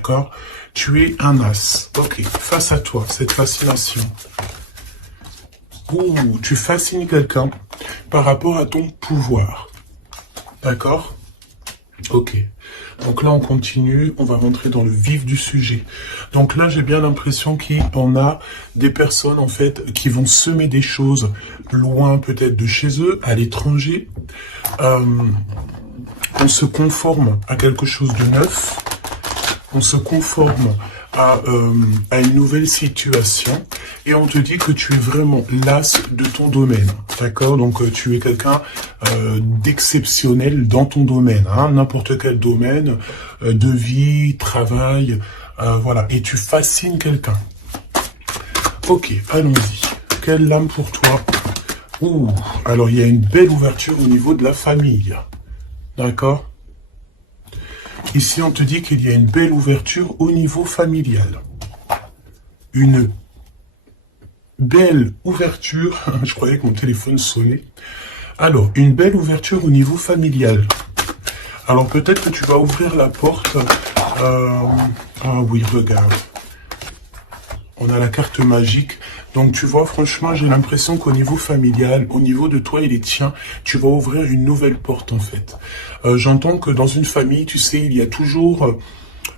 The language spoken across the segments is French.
d'accord? Tu es un as. Ok, face à toi, cette fascination. Ouh, tu fascines quelqu'un par rapport à ton pouvoir. D'accord? Ok. Donc là, on continue. On va rentrer dans le vif du sujet. Donc là, j'ai bien l'impression qu'on a des personnes, en fait, qui vont semer des choses loin, peut-être, de chez eux, à l'étranger. On se conforme à quelque chose de neuf. On se conforme à une nouvelle situation et on te dit que tu es vraiment l'as de ton domaine, d'accord? Donc tu es quelqu'un d'exceptionnel dans ton domaine, hein, n'importe quel domaine de vie, travail, voilà, et tu fascines quelqu'un. Ok, allons-y. Quelle lame pour toi? Ouh, alors il y a une belle ouverture au niveau de la famille, d'accord? Ici, on te dit qu'il y a une belle ouverture au niveau familial. Une belle ouverture. Je croyais que mon téléphone sonnait. Alors, une belle ouverture au niveau familial. Alors, peut-être que tu vas ouvrir la porte. Ah oui, regarde. On a la carte magique. Donc, tu vois, franchement, j'ai l'impression qu'au niveau familial, au niveau de toi et les tiens, tu vas ouvrir une nouvelle porte, en fait. J'entends que dans une famille, tu sais, il y a toujours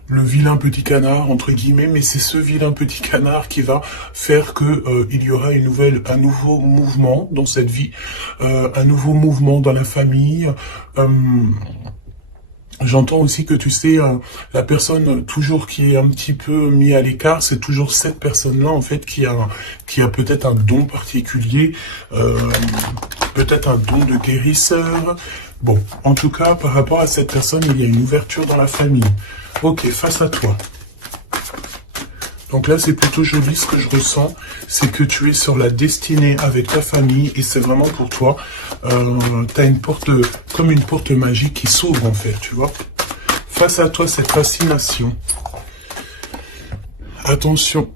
le vilain petit canard, entre guillemets, mais c'est ce vilain petit canard qui va faire que il y aura un nouveau mouvement dans cette vie, un nouveau mouvement dans la famille. J'entends aussi que tu sais, la personne toujours qui est un petit peu mis à l'écart, c'est toujours cette personne-là en fait qui a peut-être un don particulier, peut-être un don de guérisseur. Bon, en tout cas, par rapport à cette personne, il y a une ouverture dans la famille. Ok, face à toi. Donc là, c'est plutôt joli ce que je ressens, c'est que tu es sur la destinée avec ta famille et c'est vraiment pour toi. Tu as une porte, comme une porte magique qui s'ouvre en fait, tu vois. Face à toi, cette fascination. Attention.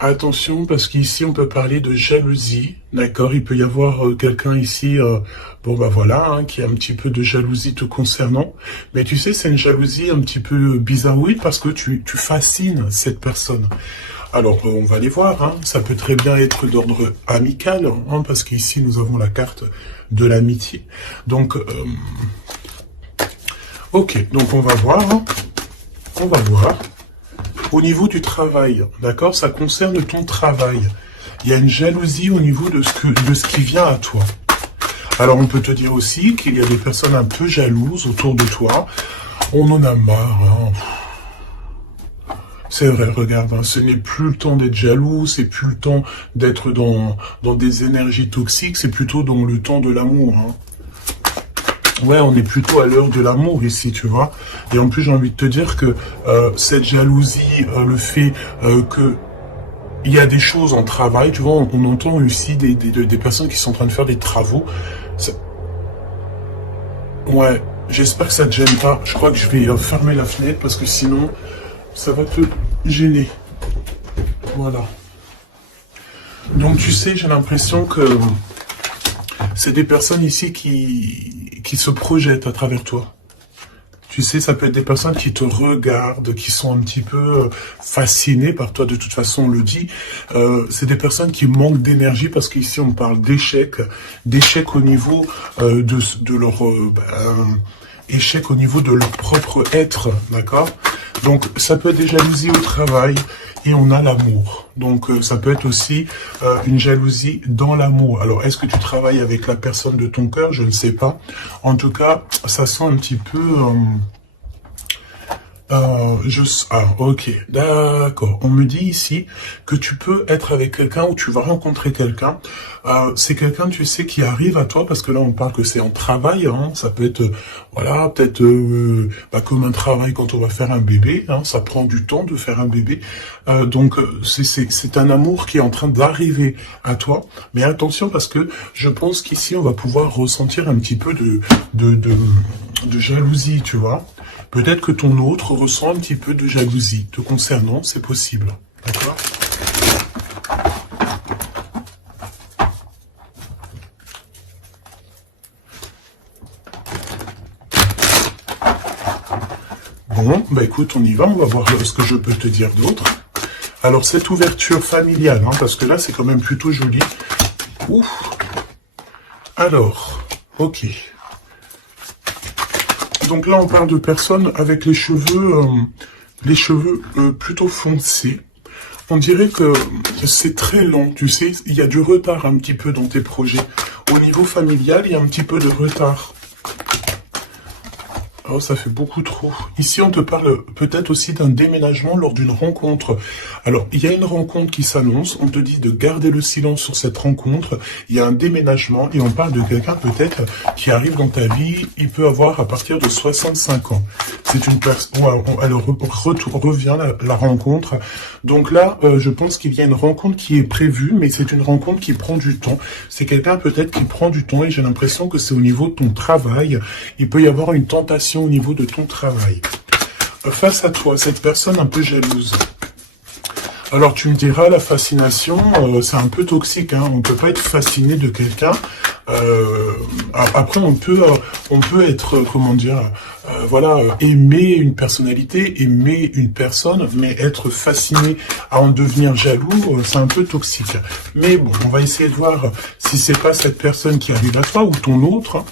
Attention, parce qu'ici, on peut parler de jalousie, d'accord? Il peut y avoir quelqu'un ici, bon bah voilà, hein, qui a un petit peu de jalousie te concernant. Mais tu sais, c'est une jalousie un petit peu bizarroïde parce que tu fascines cette personne. Alors, on va les voir, hein. Ça peut très bien être d'ordre amical, hein, parce qu'ici, nous avons la carte de l'amitié. Donc, ok, donc on va voir, hein. On va voir. Au niveau du travail, d'accord, ça concerne ton travail. Il y a une jalousie au niveau de ce qui vient à toi. Alors, on peut te dire aussi qu'il y a des personnes un peu jalouses autour de toi. On en a marre, hein. C'est vrai, regarde, hein, ce n'est plus le temps d'être jaloux, c'est plus le temps d'être dans des énergies toxiques, c'est plutôt dans le temps de l'amour, hein. Ouais, on est plutôt à l'heure de l'amour ici, tu vois. Et en plus, j'ai envie de te dire que cette jalousie, le fait que il y a des choses en travail, tu vois, on entend aussi des personnes qui sont en train de faire des travaux. Ouais, j'espère que ça te gêne pas. Je crois que je vais fermer la fenêtre parce que sinon, ça va te gêner. Voilà. Donc, tu sais, j'ai l'impression que c'est des personnes ici qui se projettent à travers toi. Tu sais, ça peut être des personnes qui te regardent, qui sont un petit peu fascinées par toi, de toute façon, on le dit. C'est des personnes qui manquent d'énergie parce qu'ici, on parle d'échec au niveau de leur... échec au niveau de leur propre être, d'accord? Donc, ça peut être des jalousies au travail et on a l'amour. Donc, ça peut être aussi une jalousie dans l'amour. Alors, est-ce que tu travailles avec la personne de ton cœur? Je ne sais pas. En tout cas, ça sent un petit peu... ok, d'accord. On me dit ici que tu peux être avec quelqu'un ou tu vas rencontrer quelqu'un. C'est quelqu'un, tu sais, qui arrive à toi parce que là, on parle que c'est en travail. Hein, ça peut être, voilà, peut-être comme un travail quand on va faire un bébé. Hein, ça prend du temps de faire un bébé. Donc, c'est un amour qui est en train d'arriver à toi. Mais attention parce que je pense qu'ici, on va pouvoir ressentir un petit peu de jalousie, tu vois. Peut-être que ton autre ressent un petit peu de jalousie te concernant, c'est possible. D'accord? Bon, Bon, bah écoute, on y va, on va voir ce que je peux te dire d'autre. Alors, cette ouverture familiale, hein, parce que là, c'est quand même plutôt joli. Ouf. Alors, ok. Donc là, on parle de personnes avec les cheveux plutôt foncés. On dirait que c'est très long, tu sais, il y a du retard un petit peu dans tes projets. Au niveau familial, il y a un petit peu de retard. Oh, ça fait beaucoup trop. Ici, on te parle peut-être aussi d'un déménagement lors d'une rencontre. Alors, il y a une rencontre qui s'annonce. On te dit de garder le silence sur cette rencontre. Il y a un déménagement et on parle de quelqu'un peut-être qui arrive dans ta vie. Il peut avoir à partir de 65 ans. C'est une personne... Elle revient, la rencontre. Donc là, je pense qu'il y a une rencontre qui est prévue, mais c'est une rencontre qui prend du temps. C'est quelqu'un peut-être qui prend du temps et j'ai l'impression que c'est au niveau de ton travail. Il peut y avoir une tentation au niveau de ton travail. Face à toi, cette personne un peu jalouse. Alors tu me diras, la fascination, c'est un peu toxique, hein. On ne peut pas être fasciné de quelqu'un. Après, on peut être, comment dire, voilà, aimer une personnalité, aimer une personne, mais être fasciné à en devenir jaloux, c'est un peu toxique. Mais bon, on va essayer de voir si c'est pas cette personne qui arrive à toi ou ton autre, hein.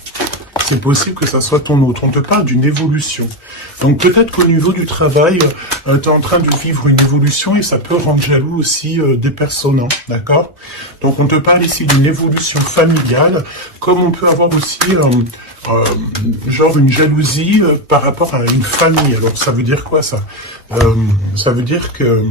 C'est possible que ça soit ton autre. On te parle d'une évolution. Donc peut-être qu'au niveau du travail, tu es en train de vivre une évolution et ça peut rendre jaloux aussi des personnes, hein, d'accord? Donc on te parle ici d'une évolution familiale, comme on peut avoir aussi genre une jalousie par rapport à une famille. Alors ça veut dire quoi ça? Ça veut dire que...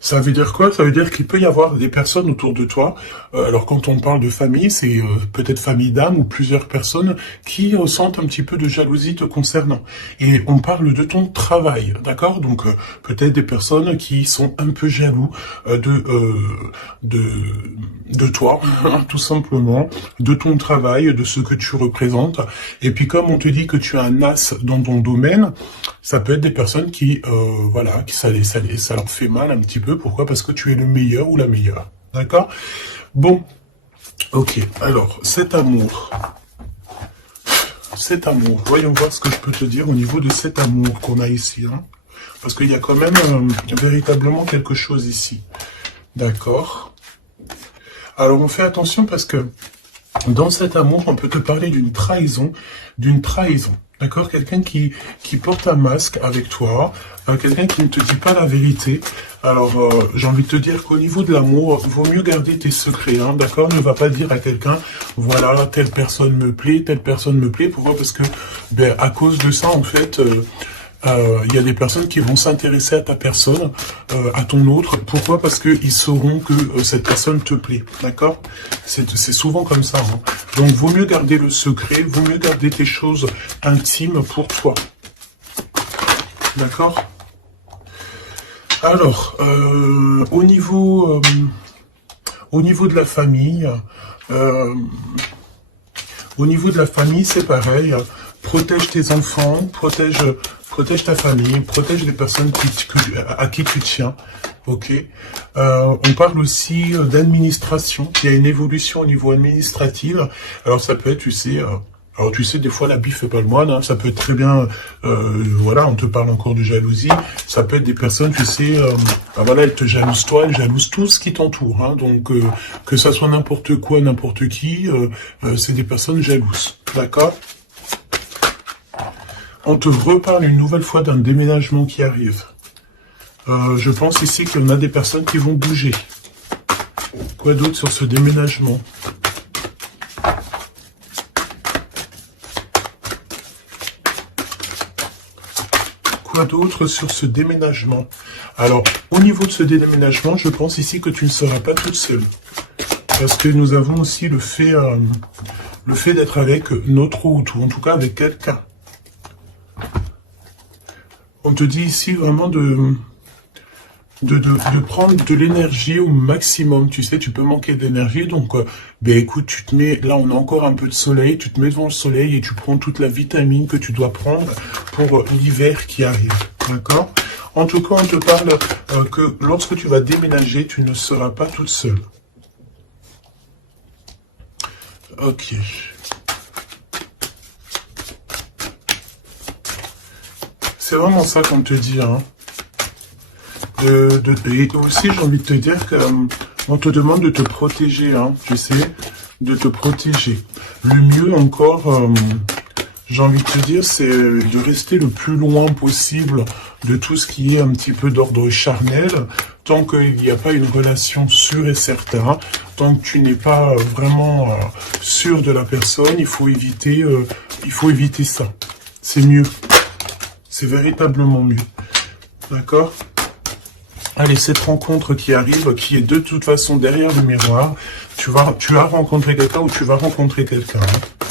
Ça veut dire quoi? Ça veut dire qu'il peut y avoir des personnes autour de toi. Alors quand on parle de famille, c'est peut-être famille d'âme ou plusieurs personnes qui ressentent un petit peu de jalousie te concernant. Et on parle de ton travail, d'accord? Donc peut-être des personnes qui sont un peu jaloux de toi, tout simplement, de ton travail, de ce que tu représentes. Et puis comme on te dit que tu es un as dans ton domaine, ça peut être des personnes qui, voilà, qui ça leur fait mal un petit peu. Pourquoi? Parce que tu es le meilleur ou la meilleure. D'accord? Bon. Ok. Alors, cet amour. Cet amour. Voyons voir ce que je peux te dire au niveau de cet amour qu'on a ici. Hein. Parce qu'il y a quand même véritablement quelque chose ici. D'accord? Alors, on fait attention parce que dans cet amour, on peut te parler d'une trahison. D'une trahison. D'accord? Quelqu'un qui porte un masque avec toi, quelqu'un qui ne te dit pas la vérité. Alors, j'ai envie de te dire qu'au niveau de l'amour, vaut mieux garder tes secrets, hein, d'accord? Ne va pas dire à quelqu'un, voilà, telle personne me plaît, telle personne me plaît. Pourquoi? Parce que, ben, à cause de ça, en fait, il y a des personnes qui vont s'intéresser à ta personne, à ton autre. Pourquoi? Parce qu'ils sauront que cette personne te plaît, d'accord? C'est souvent comme ça. Hein. Donc, vaut mieux garder le secret, vaut mieux garder tes choses intimes pour toi. D'accord? Alors, au niveau de la famille, c'est pareil. Protège tes enfants, protège ta famille, protège les personnes à qui tu tiens. Ok. On parle aussi d'administration. Il y a une évolution au niveau administratif. Alors ça peut être, tu sais. Alors tu sais, des fois la bif fait pas le moine, hein. Ça peut être très bien, voilà, on te parle encore de jalousie, ça peut être des personnes, tu sais, ben voilà, elles te jalousent toi, elles jalousent tout ce qui t'entoure, hein. Donc que ça soit n'importe quoi, n'importe qui, c'est des personnes jalouses, d'accord? On te reparle une nouvelle fois d'un déménagement qui arrive. Je pense ici qu'il y en a des personnes qui vont bouger. Quoi d'autre sur ce déménagement? D'autre sur ce déménagement. Alors, au niveau de ce déménagement, je pense ici que tu ne seras pas toute seule. Parce que nous avons aussi le fait d'être avec notre hôte, ou en tout cas avec quelqu'un. On te dit ici vraiment de prendre de l'énergie au maximum. Tu sais, tu peux manquer d'énergie, donc ben écoute, tu te mets, là on a encore un peu de soleil, tu te mets devant le soleil et tu prends toute la vitamine que tu dois prendre pour l'hiver qui arrive, d'accord? En tout cas, on te parle que lorsque tu vas déménager, tu ne seras pas toute seule. Ok. C'est vraiment ça qu'on te dit, hein. Et aussi, j'ai envie de te dire que on te demande de te protéger, hein, tu sais, de te protéger. Le mieux encore, j'ai envie de te dire, c'est de rester le plus loin possible de tout ce qui est un petit peu d'ordre charnel, tant qu'il n'y a pas une relation sûre et certaine, tant que tu n'es pas vraiment sûr de la personne, il faut éviter ça. C'est mieux. C'est véritablement mieux. D'accord ? Allez, cette rencontre qui arrive, qui est de toute façon derrière le miroir, tu as rencontré quelqu'un ou tu vas rencontrer quelqu'un, hein,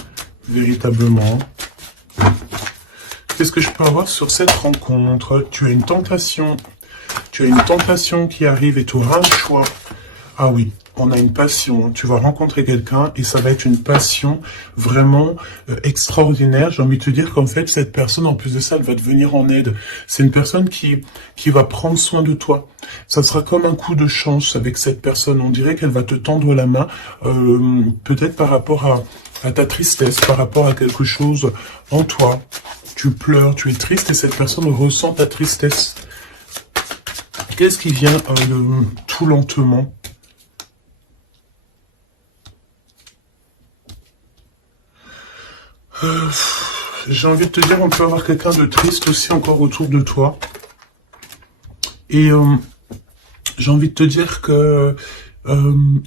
véritablement. Qu'est-ce que je peux avoir sur cette rencontre? Tu as une tentation qui arrive et tu auras un choix. Ah oui, on a une passion. Tu vas rencontrer quelqu'un et ça va être une passion vraiment extraordinaire. J'ai envie de te dire qu'en fait, cette personne, en plus de ça, elle va te venir en aide. C'est une personne qui va prendre soin de toi. Ça sera comme un coup de chance avec cette personne. On dirait qu'elle va te tendre la main, peut-être par rapport à ta tristesse, par rapport à quelque chose en toi. Tu pleures, tu es triste et cette personne ressent ta tristesse. Qu'est-ce qui vient tout lentement? J'ai envie de te dire, on peut avoir quelqu'un de triste aussi encore autour de toi. Et j'ai envie de te dire que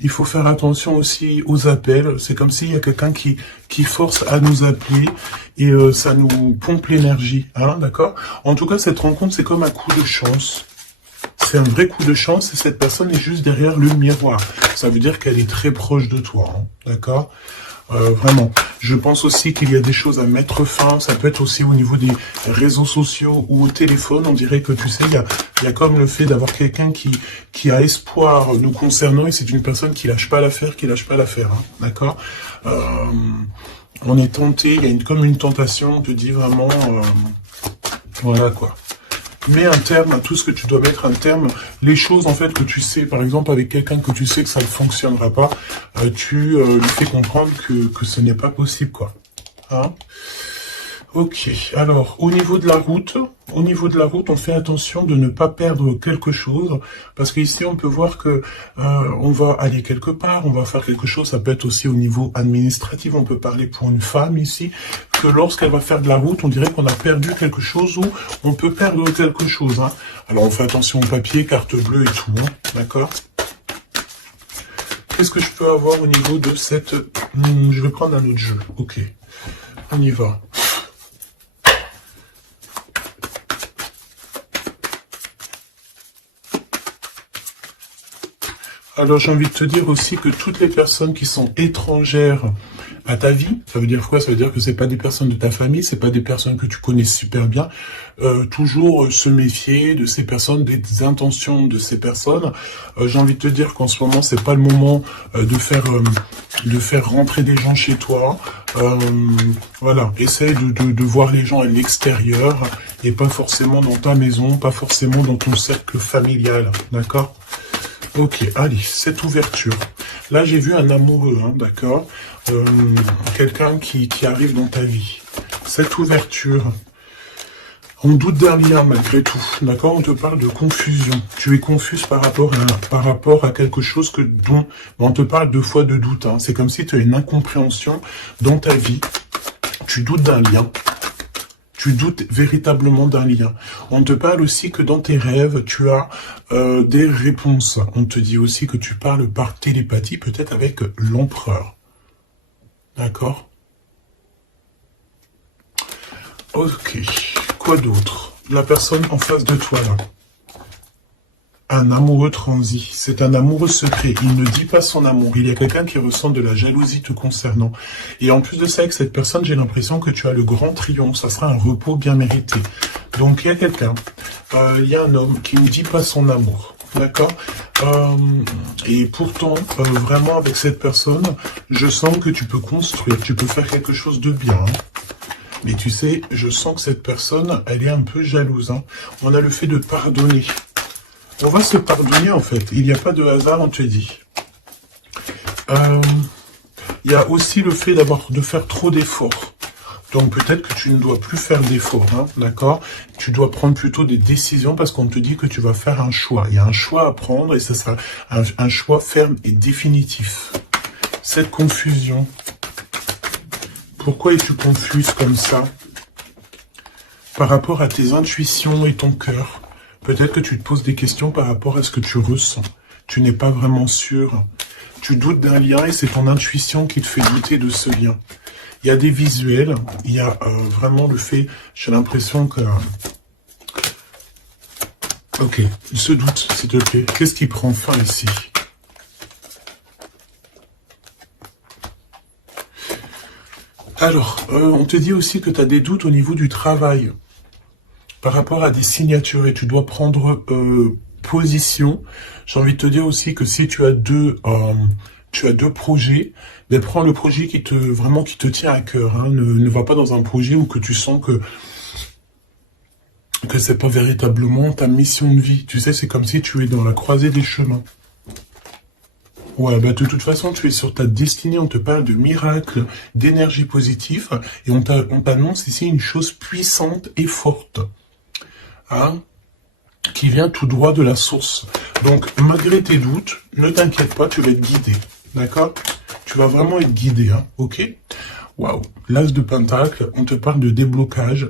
il faut faire attention aussi aux appels. C'est comme s'il y a quelqu'un qui force à nous appeler et ça nous pompe l'énergie, hein, d'accord? En tout cas, cette rencontre, c'est comme un coup de chance. C'est un vrai coup de chance et cette personne est juste derrière le miroir. Ça veut dire qu'elle est très proche de toi, hein, d'accord? Vraiment. Je pense aussi qu'il y a des choses à mettre fin. Ça peut être aussi au niveau des réseaux sociaux ou au téléphone. On dirait que, tu sais, il y a comme le fait d'avoir quelqu'un qui a espoir nous concernant et c'est une personne qui lâche pas l'affaire, hein, d'accord? On est tenté, il y a comme une tentation, on te dit vraiment, voilà quoi. Mets un terme à tout ce que tu dois mettre un terme. Les choses en fait que tu sais, par exemple avec quelqu'un que tu sais que ça ne fonctionnera pas, tu lui fais comprendre que ce n'est pas possible quoi. Hein? Ok, alors au niveau de la route, on fait attention de ne pas perdre quelque chose, parce qu'ici on peut voir que on va aller quelque part, on va faire quelque chose, ça peut être aussi au niveau administratif, on peut parler pour une femme ici, que lorsqu'elle va faire de la route, on dirait qu'on a perdu quelque chose ou on peut perdre quelque chose. Hein. Alors on fait attention au papier, carte bleue et tout, hein, d'accord? Qu'est-ce que je peux avoir au niveau de cette... je vais prendre un autre jeu, ok, on y va. Alors j'ai envie de te dire aussi que toutes les personnes qui sont étrangères à ta vie, ça veut dire quoi? Ça veut dire que c'est pas des personnes de ta famille, c'est pas des personnes que tu connais super bien. Toujours se méfier de ces personnes, des intentions de ces personnes. J'ai envie de te dire qu'en ce moment c'est pas le moment de faire rentrer des gens chez toi. Voilà, essaye de voir les gens à l'extérieur et pas forcément dans ta maison, pas forcément dans ton cercle familial, d'accord? Ok, allez, cette ouverture. Là, j'ai vu un amoureux, hein, d'accord? Quelqu'un qui arrive dans ta vie. Cette ouverture. On doute d'un lien malgré tout, d'accord? On te parle de confusion. Tu es confuse par rapport à quelque chose dont on te parle deux fois de doute. Hein. C'est comme si tu as une incompréhension dans ta vie. Tu doutes d'un lien. Tu doutes véritablement d'un lien. On te parle aussi que dans tes rêves, tu as des réponses. On te dit aussi que tu parles par télépathie, peut-être avec l'empereur. D'accord? Ok. Quoi d'autre? La personne en face de toi, là. Un amoureux transi, c'est un amoureux secret, il ne dit pas son amour, il y a quelqu'un qui ressent de la jalousie te concernant. Et en plus de ça, avec cette personne, j'ai l'impression que tu as le grand triomphe, ça sera un repos bien mérité. Donc il y a quelqu'un, il y a un homme qui ne dit pas son amour, d'accord? Et pourtant, vraiment avec cette personne, je sens que tu peux construire, tu peux faire quelque chose de bien. Hein. Mais tu sais, je sens que cette personne, elle est un peu jalouse. Hein. On a le fait de pardonner. On va se pardonner en fait, il n'y a pas de hasard, on te dit. Il y a aussi le fait de faire trop d'efforts. Donc peut-être que tu ne dois plus faire d'efforts, hein, d'accord? Tu dois prendre plutôt des décisions parce qu'on te dit que tu vas faire un choix. Il y a un choix à prendre et ça sera un choix ferme et définitif. Cette confusion, pourquoi es-tu confuse comme ça? Par rapport à tes intuitions et ton cœur. Peut-être que tu te poses des questions par rapport à ce que tu ressens. Tu n'es pas vraiment sûr. Tu doutes d'un lien et c'est ton intuition qui te fait douter de ce lien. Il y a des visuels, il y a vraiment le fait, j'ai l'impression que... Ok, ce doute, s'il te plaît. Qu'est-ce qui prend fin ici? Alors, on te dit aussi que tu as des doutes au niveau du travail. Par rapport à des signatures et tu dois prendre position. J'ai envie de te dire aussi que si tu as deux projets, ben prends le projet qui te tient à cœur. Hein. Ne va pas dans un projet où que tu sens que c'est pas véritablement ta mission de vie. Tu sais, c'est comme si tu es dans la croisée des chemins. Ouais, bah de toute façon, tu es sur ta destinée, on te parle de miracles, d'énergie positive, et on t'annonce ici une chose puissante et forte, hein, qui vient tout droit de la source. Donc, malgré tes doutes, ne t'inquiète pas, tu vas être guidé, d'accord? Tu vas vraiment être guidé, hein, ok? Waouh, l'as de pentacle, on te parle de déblocage,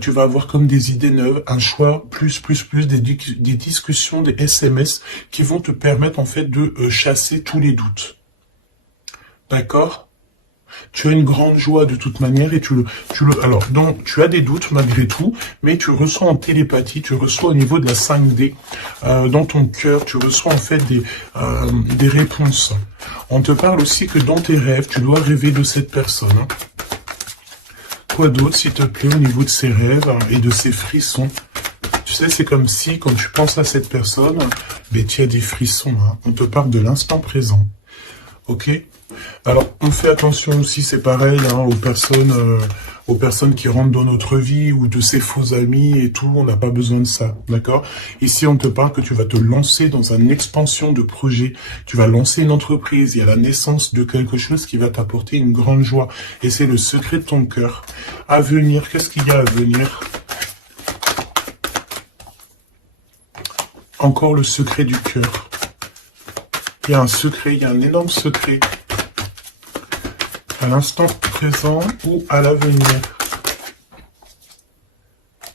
tu vas avoir comme des idées neuves, un choix, plus, des discussions, des SMS qui vont te permettre en fait de chasser tous les doutes. D'accord? Tu as une grande joie de toute manière et alors, donc, tu as des doutes malgré tout, mais tu ressens en télépathie, tu reçois au niveau de la 5D, dans ton cœur, tu reçois en fait des réponses. On te parle aussi que dans tes rêves, tu dois rêver de cette personne. Hein. Quoi d'autre, s'il te plaît, au niveau de ces rêves et de ces frissons? Tu sais, c'est comme si, quand tu penses à cette personne, ben, tu as des frissons. Hein. On te parle de l'instant présent. Ok? Alors, on fait attention aussi, c'est pareil, hein, aux personnes qui rentrent dans notre vie ou de ces faux amis et tout, on n'a pas besoin de ça, d'accord? Ici, on te parle que tu vas te lancer dans une expansion de projet, tu vas lancer une entreprise, il y a la naissance de quelque chose qui va t'apporter une grande joie, et c'est le secret de ton cœur. À venir, qu'est-ce qu'il y a à venir? Encore le secret du cœur. Il y a un secret, il y a un énorme secret. À l'instant présent ou à l'avenir.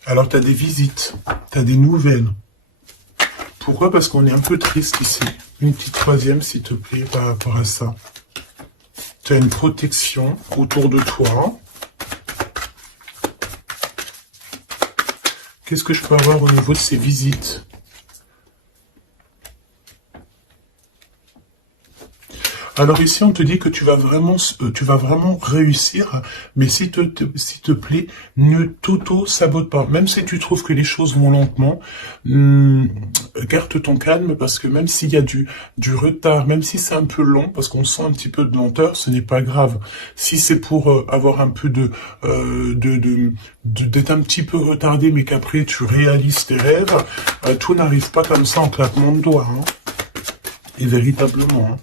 Alors, tu as des visites, tu as des nouvelles. Pourquoi? Parce qu'on est un peu triste ici. Une petite troisième, s'il te plaît, par rapport à ça. Tu as une protection autour de toi. Qu'est-ce que je peux avoir au niveau de ces visites? Alors ici, on te dit que tu vas vraiment réussir, mais s'il te plaît, ne t'auto-sabote pas. Même si tu trouves que les choses vont lentement, garde ton calme, parce que même s'il y a du retard, même si c'est un peu long, parce qu'on sent un petit peu de lenteur, ce n'est pas grave. Si c'est pour avoir un peu d'être un petit peu retardé, mais qu'après tu réalises tes rêves, tout n'arrive pas comme ça en claquement de doigts. Hein. Et véritablement, hein.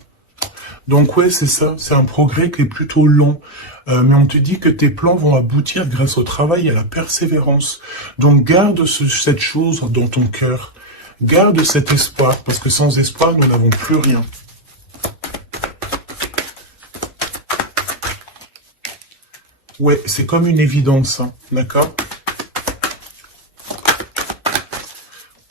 Donc ouais, c'est ça, c'est un progrès qui est plutôt long. Mais on te dit que tes plans vont aboutir grâce au travail et à la persévérance. Donc garde cette chose dans ton cœur. Garde cet espoir, parce que sans espoir, nous n'avons plus rien. Ouais, c'est comme une évidence, hein, d'accord?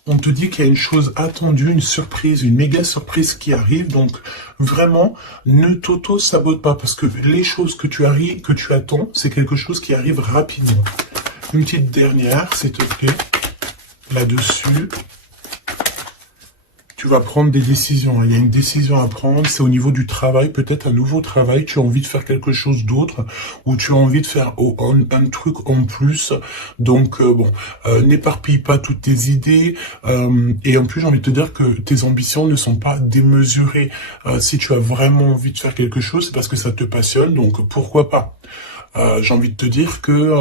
On te dit qu'il y a une chose attendue, une surprise, une méga surprise qui arrive. Donc, vraiment, ne t'auto-sabote pas. Parce que les choses que tu attends, c'est quelque chose qui arrive rapidement. Une petite dernière, s'il te plaît. Là-dessus. Tu vas prendre des décisions. Il y a une décision à prendre. C'est au niveau du travail. Peut-être un nouveau travail. Tu as envie de faire quelque chose d'autre. Ou tu as envie de faire un truc en plus. Donc, n'éparpille pas toutes tes idées. Et en plus, j'ai envie de te dire que tes ambitions ne sont pas démesurées. Si tu as vraiment envie de faire quelque chose, c'est parce que ça te passionne. Donc, pourquoi pas? J'ai envie de te dire que...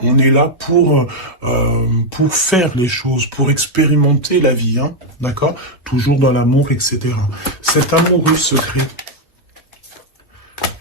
on est là pour faire les choses, pour expérimenter la vie, hein, d'accord? Toujours dans l'amour, etc. Cet amoureux secret.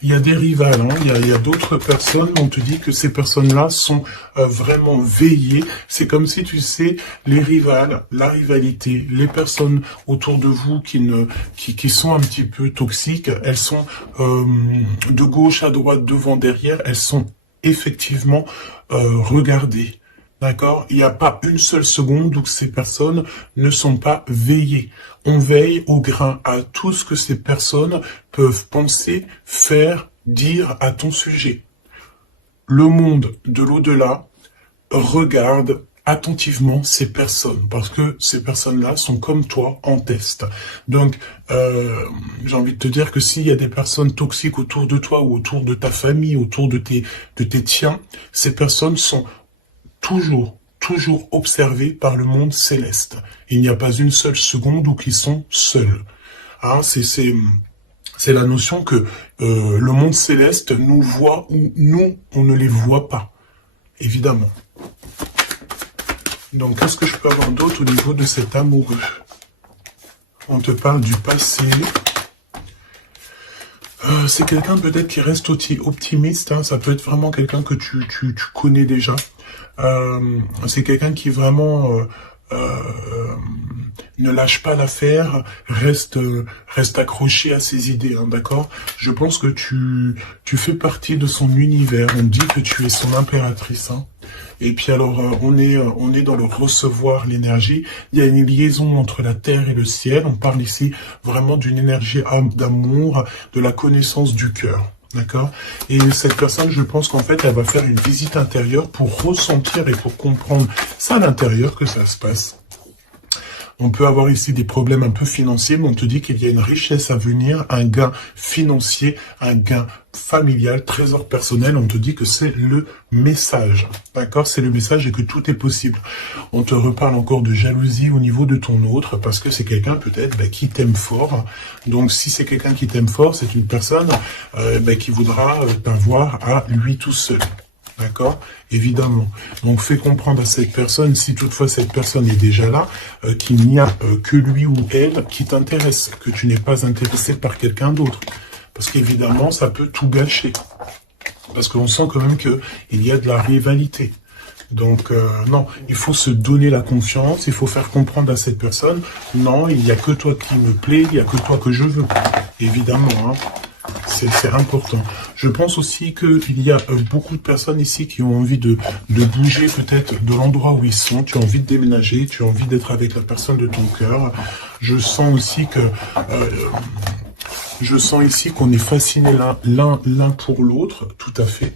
Il y a des rivales, hein. Il y a d'autres personnes, on te dit que ces personnes-là sont vraiment veillées. C'est comme si, tu sais, les rivales, la rivalité, les personnes autour de vous qui sont un petit peu toxiques, elles sont de gauche à droite, devant, derrière, elles sont effectivement regardées. D'accord? Il n'y a pas une seule seconde où ces personnes ne sont pas veillées. On veille au grain à tout ce que ces personnes peuvent penser, faire, dire à ton sujet. Le monde de l'au-delà regarde attentivement ces personnes, parce que ces personnes-là sont comme toi en test. Donc, j'ai envie de te dire que s'il y a des personnes toxiques autour de toi ou autour de ta famille, autour de tes tiens, ces personnes sont toujours observés par le monde céleste. Il n'y a pas une seule seconde où ils sont seuls. Hein, c'est la notion que le monde céleste nous voit ou nous, on ne les voit pas. Évidemment. Donc, qu'est-ce que je peux avoir d'autre au niveau de cet amoureux? On te parle du passé. C'est quelqu'un peut-être qui reste optimiste. Hein, ça peut être vraiment quelqu'un que tu connais déjà. C'est quelqu'un qui vraiment ne lâche pas l'affaire, reste accroché à ses idées, hein, d'accord? Je pense que tu fais partie de son univers. On dit que tu es son impératrice, hein. Et puis alors, on est dans le recevoir l'énergie. Il y a une liaison entre la terre et le ciel. On parle ici vraiment d'une énergie d'amour, de la connaissance du cœur. D'accord? Et cette personne, je pense qu'en fait, elle va faire une visite intérieure pour ressentir et pour comprendre ça à l'intérieur que ça se passe. On peut avoir ici des problèmes un peu financiers, mais on te dit qu'il y a une richesse à venir, un gain financier, un gain familial, trésor personnel. On te dit que c'est le message. D'accord? C'est le message et que tout est possible. On te reparle encore de jalousie au niveau de ton autre, parce que c'est quelqu'un peut-être qui t'aime fort. Donc si c'est quelqu'un qui t'aime fort, c'est une personne qui voudra t'avoir à lui tout seul. D'accord? Évidemment. Donc, fais comprendre à cette personne, si toutefois cette personne est déjà là, qu'il n'y a que lui ou elle qui t'intéresse, que tu n'es pas intéressé par quelqu'un d'autre. Parce qu'évidemment, ça peut tout gâcher. Parce qu'on sent quand même qu'il y a de la rivalité. Donc, non, il faut se donner la confiance, il faut faire comprendre à cette personne, non, il n'y a que toi qui me plaît, il n'y a que toi que je veux. Évidemment, hein. C'est important. Je pense aussi qu'il y a beaucoup de personnes ici qui ont envie de bouger peut-être de l'endroit où ils sont. Tu as envie de déménager, tu as envie d'être avec la personne de ton cœur. Je sens aussi que... je sens ici qu'on est fascinés l'un pour l'autre, tout à fait.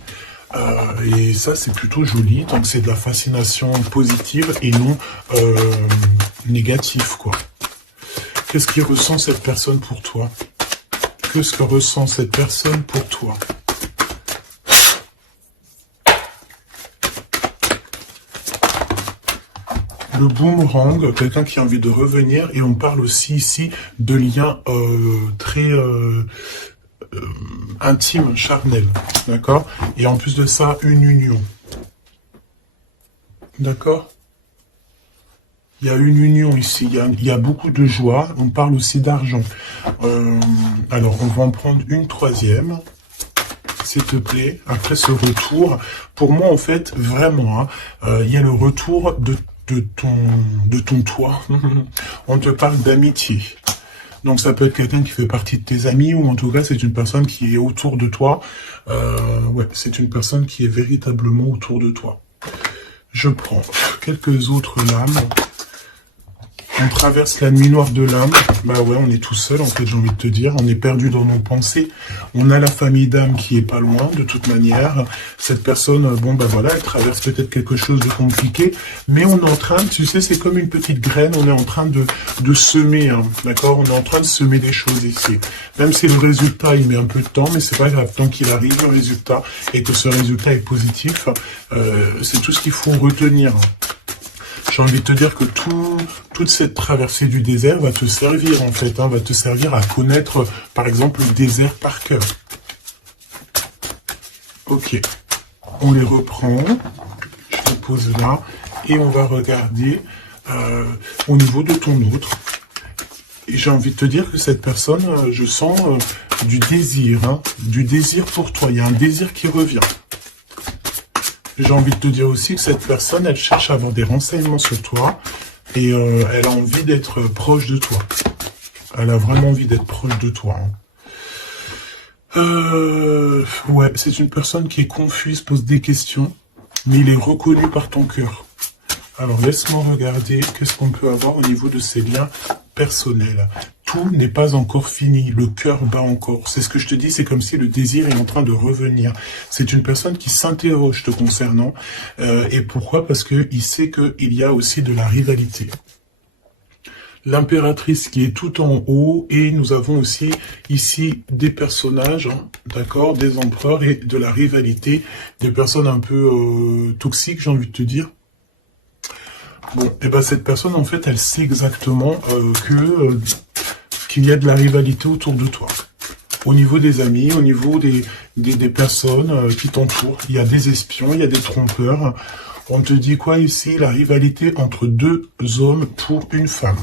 Et ça, c'est plutôt joli. Donc, c'est de la fascination positive et non négative, quoi. Qu'est-ce qui ressent cette personne pour toi ? Qu'est-ce que ressent cette personne pour toi? Le boomerang, quelqu'un qui a envie de revenir, et on parle aussi ici de liens très intimes, charnels, d'accord? Et en plus de ça, une union. D'accord? Il y a une union ici, il y a beaucoup de joie, on parle aussi d'argent. Alors, on va en prendre une troisième, s'il te plaît, après ce retour. Pour moi, en fait, vraiment, hein, il y a le retour de ton toi. On te parle d'amitié. Donc, ça peut être quelqu'un qui fait partie de tes amis, ou en tout cas, c'est une personne qui est autour de toi. Ouais, c'est une personne qui est véritablement autour de toi. Je prends quelques autres lames. On traverse la nuit noire de l'âme. Bah ouais, on est tout seul, en fait, j'ai envie de te dire. On est perdu dans nos pensées. On a la famille d'âme qui est pas loin, de toute manière. Cette personne, bon, bah voilà, elle traverse peut-être quelque chose de compliqué. Mais on est en train, tu sais, c'est comme une petite graine. On est en train de semer, hein, d'accord? On est en train de semer des choses ici. Même si le résultat, il met un peu de temps, mais c'est pas grave. Tant qu'il arrive, le résultat, et que ce résultat est positif, c'est tout ce qu'il faut retenir. J'ai envie de te dire que toute cette traversée du désert va te servir, en fait, hein, va te servir à connaître, par exemple, le désert par cœur. Ok. On les reprend. Je les pose là. Et on va regarder au niveau de ton autre. Et j'ai envie de te dire que cette personne, je sens du désir, hein, du désir pour toi. Il y a un désir qui revient. J'ai envie de te dire aussi que cette personne, elle cherche à avoir des renseignements sur toi et elle a envie d'être proche de toi. Elle a vraiment envie d'être proche de toi. Hein. Ouais, c'est une personne qui est confuse, pose des questions, mais il est reconnu par ton cœur. Alors, laisse-moi regarder qu'est-ce qu'on peut avoir au niveau de ces liens personnels. Tout n'est pas encore fini, le cœur bat encore. C'est ce que je te dis, c'est comme si le désir est en train de revenir. C'est une personne qui s'interroge te concernant. Et pourquoi? Parce qu'il sait qu'il y a aussi de la rivalité. L'impératrice qui est tout en haut, et nous avons aussi ici des personnages, hein, d'accord, des empereurs et de la rivalité, des personnes un peu toxiques, j'ai envie de te dire. Bon, et ben cette personne, en fait, elle sait exactement qu'il y a de la rivalité autour de toi. Au niveau des amis, au niveau des personnes qui t'entourent, il y a des espions, il y a des trompeurs. On te dit quoi ici? La rivalité entre deux hommes pour une femme.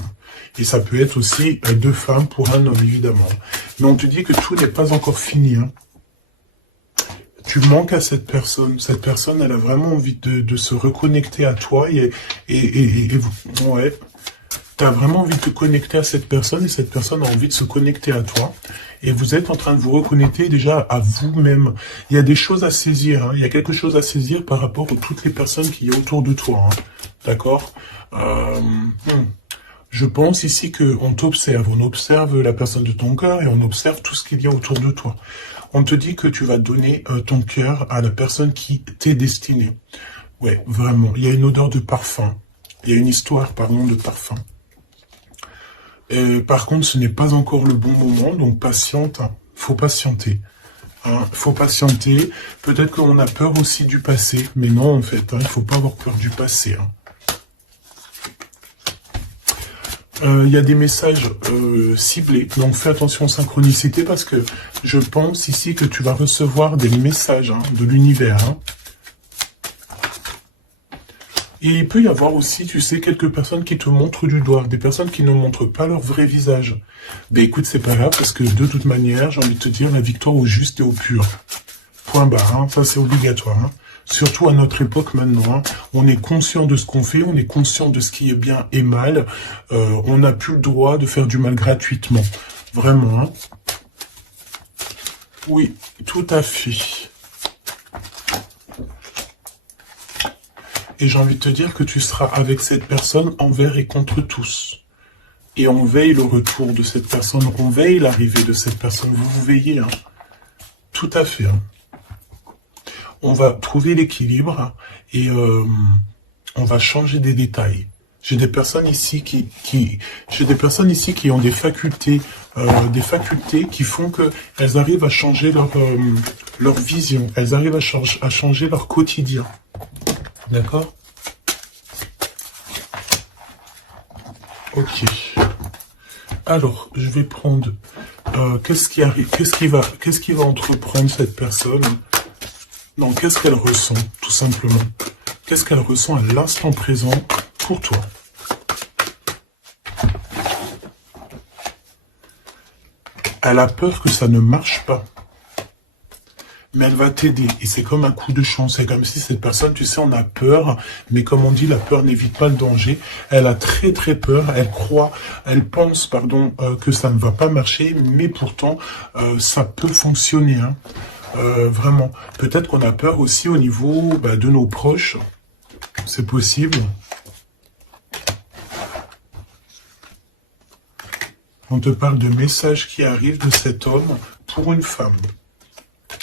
Et ça peut être aussi deux femmes pour un homme, évidemment. Mais on te dit que tout n'est pas encore fini, hein. Tu manques à cette personne. Cette personne, elle a vraiment envie de se reconnecter à toi ouais. Tu as vraiment envie de te connecter à cette personne et cette personne a envie de se connecter à toi. Et vous êtes en train de vous reconnecter déjà à vous-même. Il y a des choses à saisir. Hein. Il y a quelque chose à saisir par rapport à toutes les personnes qui y a autour de toi. Hein. D'accord. Je pense ici qu'on t'observe. On observe la personne de ton cœur et on observe tout ce qu'il y a autour de toi. On te dit que tu vas donner ton cœur à la personne qui t'est destinée. Ouais, vraiment. Il y a une odeur de parfum. Il y a une histoire, pardon, de parfum. Par contre, ce n'est pas encore le bon moment, donc patiente. Hein. Faut patienter. Hein. Faut patienter. Peut-être qu'on a peur aussi du passé, mais non, en fait. Hein, il ne faut pas avoir peur du passé. Hein. Y a des messages ciblés, donc fais attention aux synchronicités parce que je pense ici que tu vas recevoir des messages hein, de l'univers. Hein. Et il peut y avoir aussi, tu sais, quelques personnes qui te montrent du doigt, des personnes qui ne montrent pas leur vrai visage. Ben écoute, c'est pas grave parce que de toute manière, j'ai envie de te dire la victoire au juste et au pur. Point barre, hein, ça c'est obligatoire. Hein. Surtout à notre époque maintenant, hein, on est conscient de ce qu'on fait, on est conscient de ce qui est bien et mal. On n'a plus le droit de faire du mal gratuitement. Vraiment. Hein. Oui, tout à fait. Et j'ai envie de te dire que tu seras avec cette personne envers et contre tous. Et on veille le retour de cette personne, on veille l'arrivée de cette personne. Vous veillez. Hein. Tout à fait. Hein. On va trouver l'équilibre et on va changer des détails. J'ai des personnes ici qui ont des facultés qui font que elles arrivent à changer leur vision, elles arrivent à changer leur quotidien. D'accord? Ok. Alors, je vais prendre qu'est-ce qui arrive, qu'est-ce qui va entreprendre cette personne? Non, qu'est-ce qu'elle ressent, tout simplement? Qu'est-ce qu'elle ressent à l'instant présent pour toi? Elle a peur que ça ne marche pas. Mais elle va t'aider. Et c'est comme un coup de chance. C'est comme si cette personne, tu sais, on a peur. Mais comme on dit, la peur n'évite pas le danger. Elle a très très peur. Elle pense, que ça ne va pas marcher. Mais pourtant, ça peut fonctionner, hein. Vraiment. Peut-être qu'on a peur aussi au niveau de nos proches. C'est possible. On te parle de messages qui arrivent de cet homme pour une femme.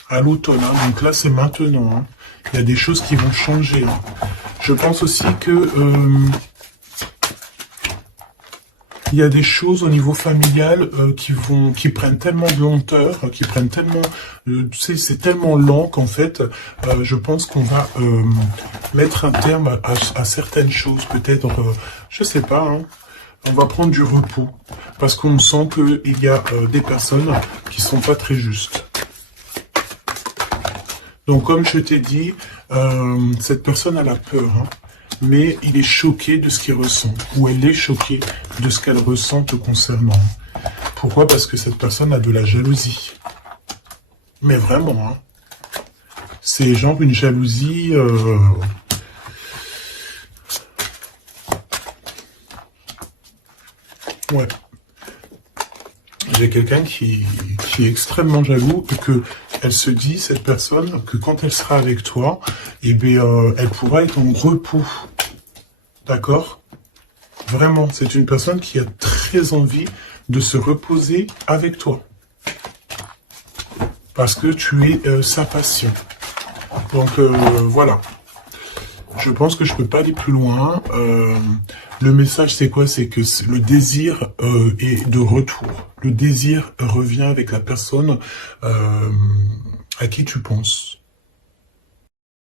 À l'automne. Hein. Donc là, c'est maintenant. Hein. Il y a des choses qui vont changer. Hein. Je pense aussi que... il y a des choses au niveau familial qui prennent tellement de lenteur, qui prennent tellement, tu sais, c'est tellement lent qu'en fait, je pense qu'on va mettre un terme à certaines choses, peut-être, je sais pas, hein, on va prendre du repos, parce qu'on sent qu'il y a des personnes qui sont pas très justes. Donc, comme je t'ai dit, cette personne a la peur, hein. mais il est choqué de ce qu'il ressent, ou elle est choquée de ce qu'elle ressent te concernant. Pourquoi? Parce que cette personne a de la jalousie. Mais vraiment, hein. C'est genre une jalousie... Ouais. J'ai quelqu'un qui est extrêmement jaloux et que elle se dit, cette personne, que quand elle sera avec toi, eh bien, elle pourra être en repos. D'accord? Vraiment, c'est une personne qui a très envie de se reposer avec toi. Parce que tu es sa passion. Donc, voilà. Je pense que je peux pas aller plus loin. Le message, c'est quoi? C'est que le désir est de retour. Le désir revient avec la personne à qui tu penses.